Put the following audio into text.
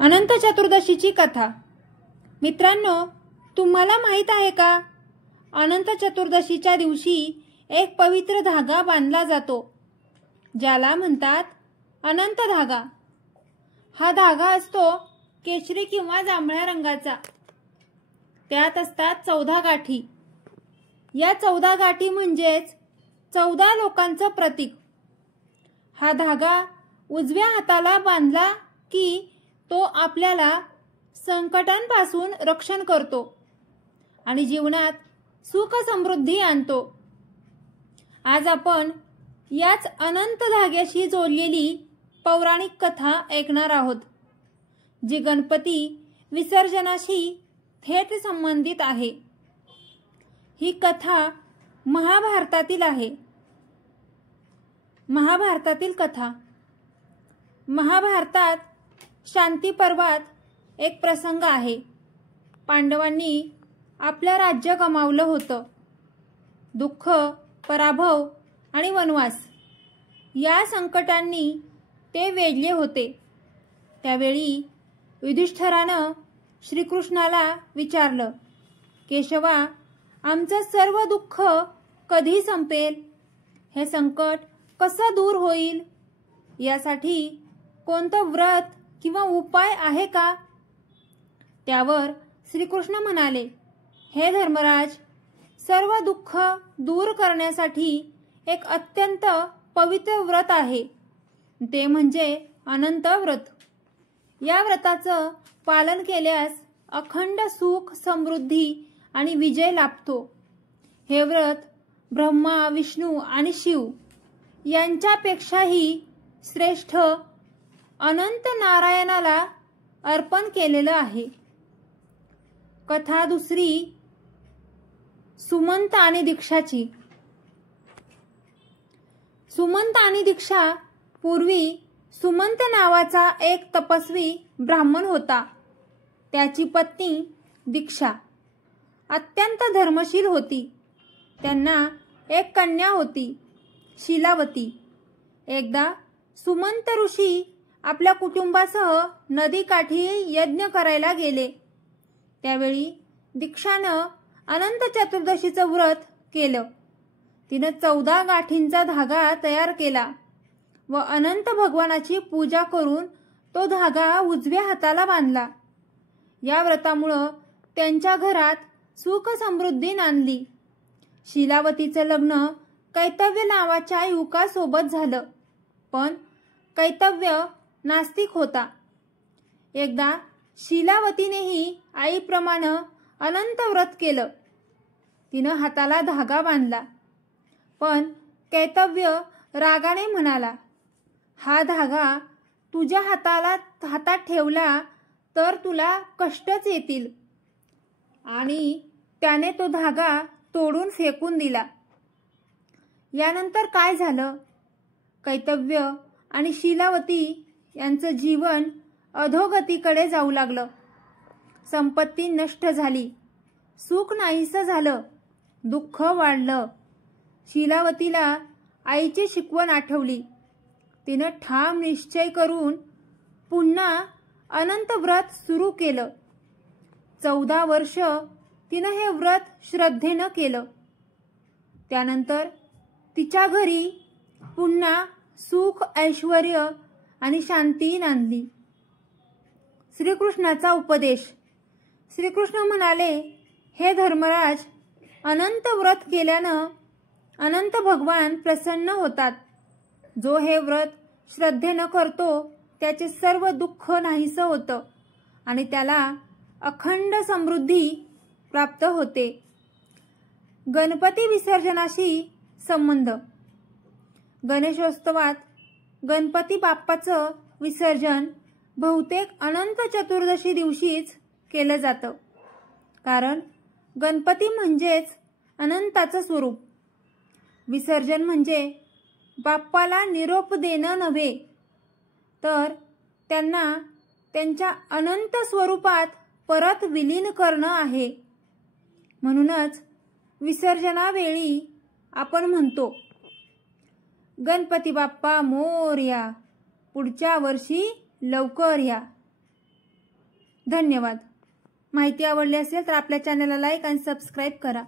अनंत चतुर्दशीची कथा. मित्रांनो, तुम्हाला माहीत आहे का, अनंत चतुर्दशीच्या दिवशी एक पवित्र धागा बांधला जातो, ज्याला म्हणतात अनंत धागा. हा धागा असतो केशरी किंवा जांभळ्या रंगाचा. त्यात असतात 14 गाठी. या 14 गाठी म्हणजेच 14 लोकांचं प्रतीक. हा धागा उजव्या हाताला बांधला की तो आपल्याला संकटांपासून रक्षण करतो आणि जीवनात सुख समृद्धी आणतो. आज आपण याच अनंत धाग्याशी जोडलेली पौराणिक कथा ऐकणार आहोत, जी गणपती विसर्जनाशी थेट संबंधित आहे. ही कथा महाभारतातील आहे. महाभारतातील कथा. महाभारतात शांती पर्वात एक प्रसंग आहे. पांडवांनी आपलं राज्य गमावलं होतं. दुःख, पराभव आणि वनवास या संकटांनी ते वेढले होते. त्यावेळी युधिष्ठिरानं श्रीकृष्णाला विचारलं, केशवा, आमचं सर्व दुःख कधी संपेल? हे संकट कसं दूर होईल? यासाठी कोणतं व्रत किंवा उपाय आहे का? त्यावर श्रीकृष्ण म्हणाले, हे धर्मराज, सर्व दुःख दूर करण्यासाठी एक अत्यंत पवित्र व्रत आहे. ते म्हणजे अनंत व्रत. या व्रताचं पालन केल्यास अखंड सुख, समृद्धी आणि विजय लाभतो. हे व्रत ब्रह्मा, विष्णू आणि शिव यांच्यापेक्षाही श्रेष्ठ अनंत नारायणाला अर्पण केलेलं आहे. कथा दुसरी, सुमंत आणि दीक्षाची. सुमंत आणि दीक्षा. पूर्वी सुमंत नावाचा एक तपस्वी ब्राह्मण होता. त्याची पत्नी दीक्षा अत्यंत धर्मशील होती. त्यांना एक कन्या होती, शीलावती. एकदा सुमंत ऋषी आपल्या कुटुंबासह नदीकाठी यज्ञ करायला गेले. त्यावेळी दीक्षानं अनंत चतुर्दशीचं व्रत केलं. तिनं 14 गाठींचा धागा तयार केला व अनंत भगवानाची पूजा करून तो धागा उजव्या हाताला बांधला. या व्रतामुळं त्यांच्या घरात सुख समृद्धी नांदली. शीलावतीचं लग्न कैतव्य नावाच्या युवकासोबत झालं, पण कैतव्य नास्तिक होता. एकदा शीलावतीनेही आईप्रमाणे अनंत व्रत केलं. तिनं हाताला धागा बांधला, पण कैतव्य रागाने म्हणाला, हा धागा तुझ्या हातात ठेवला तर तुला कष्टच येतील. आणि त्याने तो धागा तोडून फेकून दिला. यानंतर काय झालं? कैतव्य आणि शीलावती यांचं जीवन अधोगतीकडे जाऊ लागलं. संपत्ती नष्ट झाली, सुख नाहीसं झालं, दुःख वाढलं. शीलावतीला आईची शिकवण आठवली. तिनं ठाम निश्चय करून पुन्हा अनंत व्रत सुरू केलं. 14 वर्ष तिनं हे व्रत श्रद्धेनं केलं. त्यानंतर तिच्या घरी पुन्हा सुख, ऐश्वर्य आणि शांती नांदली. श्रीकृष्णाचा उपदेश. श्रीकृष्ण म्हणाले, हे धर्मराज, अनंत व्रत केल्यानं अनंत भगवान प्रसन्न होतात. जो हे व्रत श्रद्धेनं करतो त्याचे सर्व दुःख नाहीसं होतं आणि त्याला अखंड समृद्धी प्राप्त होते. गणपती विसर्जनाशी संबंध. गणेशोत्सवात गणपती बाप्पाचं विसर्जन बहुतेक अनंत चतुर्दशी दिवशीच केलं जातं, कारण गणपती म्हणजेच अनंताचं स्वरूप. विसर्जन म्हणजे बाप्पाला निरोप देणं नव्हे, तर त्यांना त्यांच्या अनंत स्वरूपात परत विलीन करणं आहे. म्हणूनच विसर्जनावेळी आपण म्हणतो, गणपती बाप्पा मोरया, पुढच्या वर्षी लवकर या. धन्यवाद. माहिती आवडली असेल तर आपल्या चॅनलला लाईक आणि सबस्क्राईब करा.